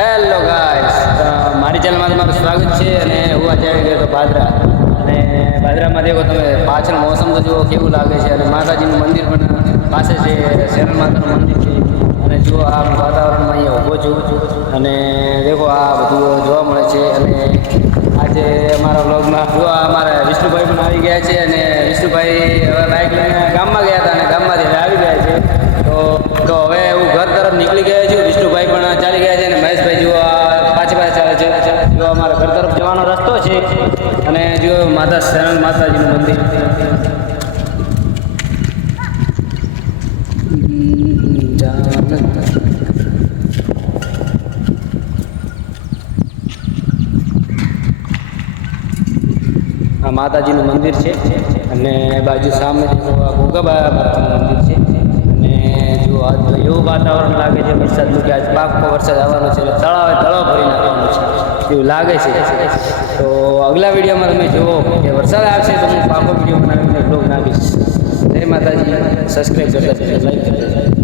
Hello guys, મારી ચેનલમાં તમારું સ્વાગત છે. અને હું આજે આવી ગયો તો ભાદરા. અને ભાદરામાં દેખો તમે પાછળ મોસમ તો જુઓ કેવું લાગે છે. અને માતાજીનું મંદિર પણ પાસે છે, શેરણ માતાનું મંદિર છે. અને જુઓ આ વાતાવરણમાં અહીંયા ઊભો છું અને દેખો આ બધું જોવા મળે છે. અને આજે અમારા વ્લોગમાં જો અમારા વિષ્ણુભાઈ પણ આવી ગયા છે. અને વિષ્ણુભાઈ હવે બાઇક લઈને ગામમાં ગયા હતા અને ગામમાંથી હવે આવી ગયા છે. તો હવે હું ઘર તરફ નીકળી ગયો છું. વિષ્ણુભાઈ પણ ચાલી ગયા છે અને મહેશભાઈ જો પાછે ચાલે છે. જો અમારા ઘર તરફ જવાનો રસ્તો છે. અને જો માતાજીનું મંદિર. આ માતાજીનું મંદિર છે. અને બાજુ સામે ગોગા મંદિર છે. અને જો આજ એવું વાતાવરણ લાગે છે વરસાદનું કે આજ પાકો વરસાદ આવવાનો છે. તળાવ ભરી નાખવાનું છે એવું લાગે છે. તો અગલા વિડીયોમાં તમે જુઓ કે વરસાદ આવશે તો હું પાકો વિડીયો બનાવીને બ્લોગ નાખીશ. જય માતાજી. સબસ્ક્રાઈબ કરતા લાઈક કરતા.